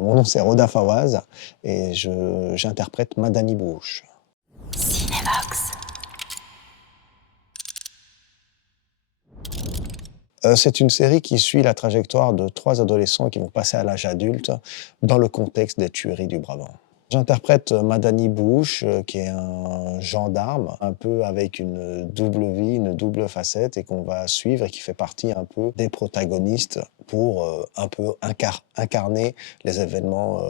Mon nom c'est Roda Fawaz et j'interprète Madani Bouche. Cinévox. C'est une série qui suit la trajectoire de 3 adolescents qui vont passer à l'âge adulte dans le contexte des tueries du Brabant. J'interprète Madani Bouche, qui est un gendarme, un peu avec une double vie, une double facette, et qu'on va suivre et qui fait partie un peu des protagonistes pour un peu incarner les événements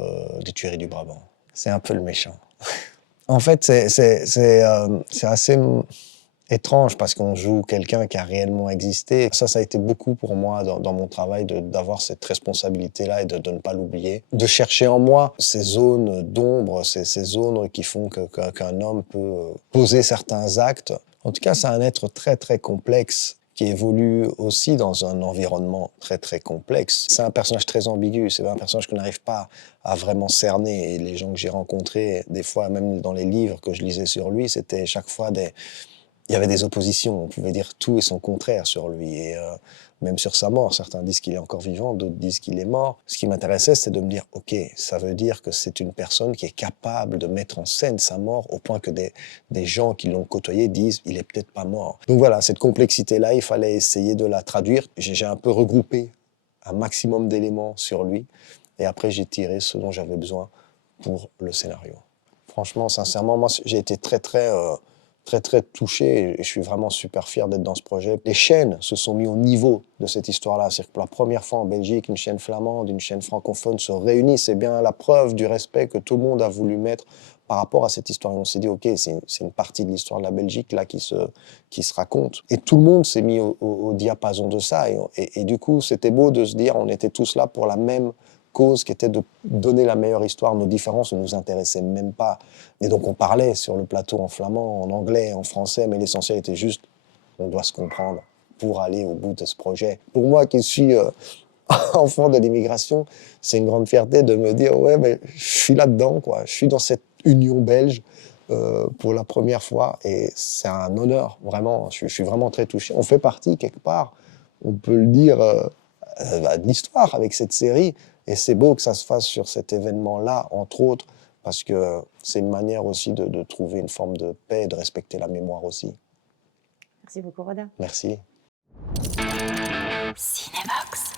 des tueries du Brabant. C'est un peu le méchant. En fait, c'est assez étrange parce qu'on joue quelqu'un qui a réellement existé. Ça a été beaucoup pour moi dans mon travail d'avoir cette responsabilité-là et de ne pas l'oublier. De chercher en moi ces zones d'ombre, ces zones qui font qu'un homme peut poser certains actes. En tout cas, c'est un être très très complexe qui évolue aussi dans un environnement très très complexe. C'est un personnage très ambigu, c'est un personnage qu'on n'arrive pas à vraiment cerner. Et les gens que j'ai rencontrés, des fois même dans les livres que je lisais sur lui, c'était chaque fois il y avait des oppositions, on pouvait dire tout et son contraire sur lui. Et même sur sa mort, certains disent qu'il est encore vivant, d'autres disent qu'il est mort. Ce qui m'intéressait, c'était de me dire, ok, ça veut dire que c'est une personne qui est capable de mettre en scène sa mort au point que des gens qui l'ont côtoyé disent, il est peut-être pas mort. Donc voilà, cette complexité-là, il fallait essayer de la traduire. J'ai un peu regroupé un maximum d'éléments sur lui. Et après, j'ai tiré ce dont j'avais besoin pour le scénario. Franchement, sincèrement, moi, j'ai été très très touché et je suis vraiment super fier d'être dans ce projet. Les chaînes se sont mis au niveau de cette histoire-là. C'est-à-dire que pour la première fois en Belgique, une chaîne flamande, une chaîne francophone se réunissent. C'est bien la preuve du respect que tout le monde a voulu mettre par rapport à cette histoire. Et on s'est dit, OK, c'est une partie de l'histoire de la Belgique là qui se raconte. Et tout le monde s'est mis au diapason de ça. Et du coup, c'était beau de se dire, on était tous là pour la même cause qui était de donner la meilleure histoire. Nos différences ne nous intéressaient même pas. Et donc on parlait sur le plateau en flamand, en anglais, en français, mais l'essentiel était juste, on doit se comprendre pour aller au bout de ce projet. Pour moi qui suis enfant de l'immigration, c'est une grande fierté de me dire, ouais, mais je suis là-dedans, quoi. Je suis dans cette union belge pour la première fois et c'est un honneur, vraiment. Je suis vraiment très touché. On fait partie, quelque part, on peut le dire, de l'histoire avec cette série. Et c'est beau que ça se fasse sur cet événement-là, entre autres, parce que c'est une manière aussi de trouver une forme de paix et de respecter la mémoire aussi. Merci beaucoup, Roda. Merci. Cinévox.